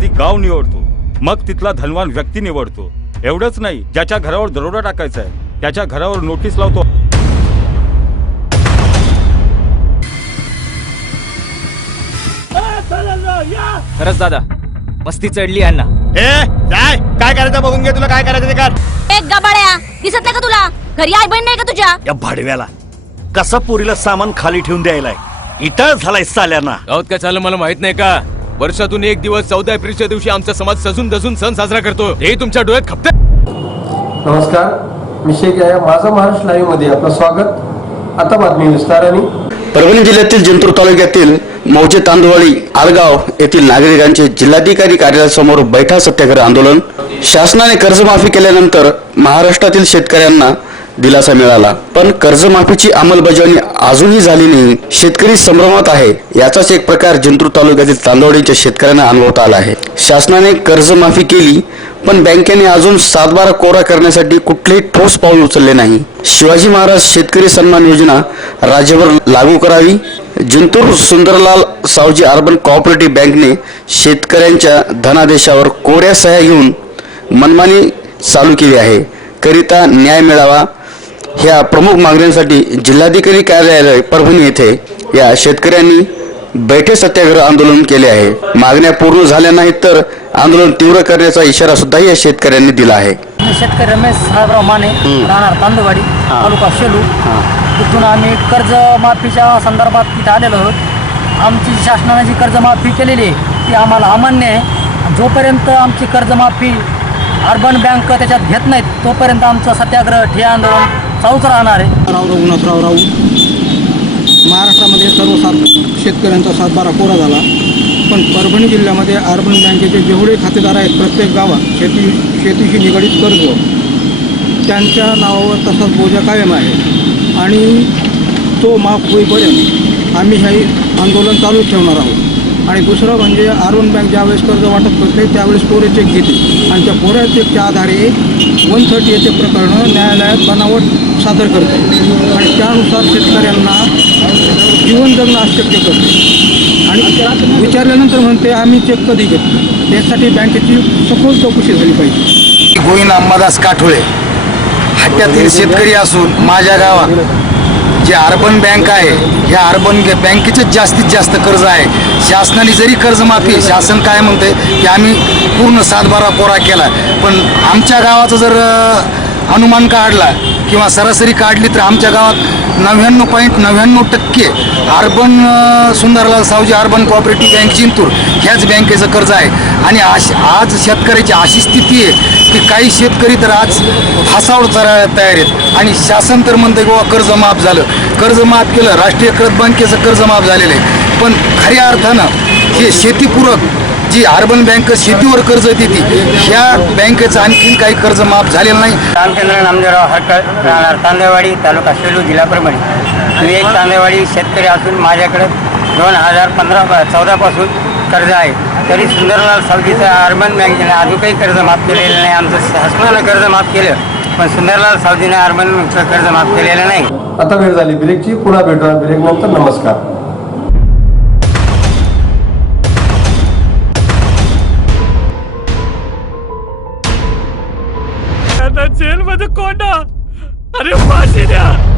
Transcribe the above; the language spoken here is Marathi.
दरोड्याआधी गाव निवडतो मग तिथला धनवान व्यक्ती निवडतो. एवढंच नाही ज्याच्या घरावर दरोडा टाकायचा आहे त्याच्या घरावर नोटीस लावतो. खरंच दादा मस्ती चढली यांना. ए जाय काय करायचं बघून घे तुला काय करायचं ते कर. एक गबाड्या दिसत नाही का तुला? घरी आई बहीण नाही का तुझ्या? या भाडव्याला कसा पुरीला सामान खाली ठेवून द्यायलाय? इटाळ झालाय साल्याना. गावात काय चाललं मला माहीत नाही का? वर्षातून एक दिवस चौदा एप्रिलच्या दिवशी आमचा समाज सजून दजून सण साजरा करतो. हे तुमच्या डोळ्यात खपत नमस्कार. मी शेख या माझा महाराष्ट्र लाईव्हमध्ये आपलं स्वागत. आता बातमी विस्ताराने. परभणी जिल्ह्यातील जिंतूर तालुक्यातील मौजे तांदुवाडी आळगाव येथील नागरिकांचे जिल्हाधिकारी कार्यालयासमोर बैठा सत्याग्रह आंदोलन. शासनाने कर्जमाफी केल्यानंतर महाराष्ट्रातील शेतकऱ्यांना दिलासा मिळाला. पण कर्जमाफीची अंमलबजावणी अजूनही झाली नाही. शेतकरी संभ्रमात आहे. याचाच एक प्रकार जिंतूर तालुक्यातील तांदवडीच्या शेतकऱ्यांना अनुभवता आला आहे. शासनाने कर्जमाफी केली पण बँकेने अजून सातबारा कोरा करण्यासाठी कुठलेही ठोस पाऊल उचलले नाही. शिवाजी महाराज शेतकरी सन्मान योजना राज्यभर लागू करावी. जिंतूर सुंदरलाल सावजी अर्बन कोऑपरेटिव्ह बँकने शेतकऱ्यांच्या धनादेशावर कोऱ्या सह्या घेऊन मनमानी चालू केली आहे. करिता न्याय मिळावा ह्या प्रमुख मागण्यांसाठी जिल्हाधिकारी कार्यालय परभणी येथे या शेतकऱ्यांनी बैठे सत्याग्रह आंदोलन केले आहे. मागण्या पूर्ण झाल्या नाहीत तर आंदोलन तीव्र करण्याचा इशारा सुद्धा या शेतकऱ्यांनी दिला आहे. शेतकरी रमेश साहेबराव माने राहणार तांदूवाडी तालुका शेलू. तिथून आम्ही कर्जमाफीच्या संदर्भात तिथे आलेलो आहोत. आमची शासनाने जी कर्जमाफी केलेली आहे ती आम्हाला अमान्य आहे. जोपर्यंत आमची कर्जमाफी अर्बन बँक त्याच्यात घेत नाहीत तोपर्यंत आमचं सत्याग्रह ठे आंदोलन चालूच राहणार. आहे राव रघुनाथराव राहू महाराष्ट्रामध्ये सर्व सात शेतकऱ्यांचा सातबारा कोरा झाला. पण परभणी जिल्ह्यामध्ये अर्बन बँकेचे जेवढे खातेदार आहेत प्रत्येक गावात शेती शेतीशी निगडीत कर्ज त्यांच्या नावावर तसाच बोजा कायम आहे. आणि तो माफ होईपर्यंत आम्ही हे आंदोलन चालू ठेवणार आहोत. आणि दुसरं म्हणजे अरुण बँक ज्यावेळेस कर्ज वाटप करते त्यावेळेस कोरे चेक घेते आणि त्या कोऱ्या चेकच्या आधारे वन थर्टी याचे प्रकरणं न्यायालयात बनावट सादर करते आणि त्यानुसार शेतकऱ्यांना जीवन जगणं अशक्य करते आणि विचारल्यानंतर म्हणते आम्ही चेक कधी घेतो यासाठी बँकेची सखोल चौकशी झाली पाहिजे. गोविंद अंबादास काठोळे हट्ट्यातील शेतकरी असून माझ्या गावात जे अर्बन बँक आहे ह्या अर्बन बँकेचेच जास्तीत जास्त कर्ज आहे. शासनाने जरी कर्जमाफी शासन काय म्हणते की आम्ही पूर्ण सातबारा कोरा केला. पण आमच्या गावाचं जर अनुमान काढला किंवा सरासरी काढली तर आमच्या गावात नव्याण्णव पॉईंट नव्याण्णव टक्के urban Sundarlal Sawji urban cooperative bank Jintur ह्याच बँकेचं कर्ज आहे. आणि आज शेतकऱ्याची अशी स्थिती आहे की काही शेतकरी तर आज फासावर चढायला तयार आहेत. आणि शासन तर म्हणतं गोवा कर्ज माफ झालं. कर्ज माफ केलं राष्ट्रीय कर्ज बँकेचं कर्ज माफ झालेलं आहे. पण खऱ्या अर्थानं हे शेतीपूरक जी अर्बन बँक शेतीवर कर्ज देते ह्या बँकेचं आणखीन काही कर्ज माफ झालेलं नाही. रामचंद्र नामदेवराव हरकर राहणार तांदेवाडी तालुका सेलू जिल्हा परभणी. मी एक तांदेवाडी शेतकरी असून माझ्याकडे दोन हजार पंधरा चौदापासून कर्ज आहे. तरी सुंदरलाल सावजीचं अर्बन बँकेने अजून काही कर्ज माफ केलेलं नाही. आमचं शासनानं कर्ज माफ केलं पण सुंदरलाल सावजीने अर्बन बँकचं कर्ज माफ केलेलं नाही. आता वेळ झाली ब्रेकची. पुन्हा भेटूया. ब्रेक नंतर नमस्कार. आता जेलमध्ये कोंडा? अरे फाशी द्या!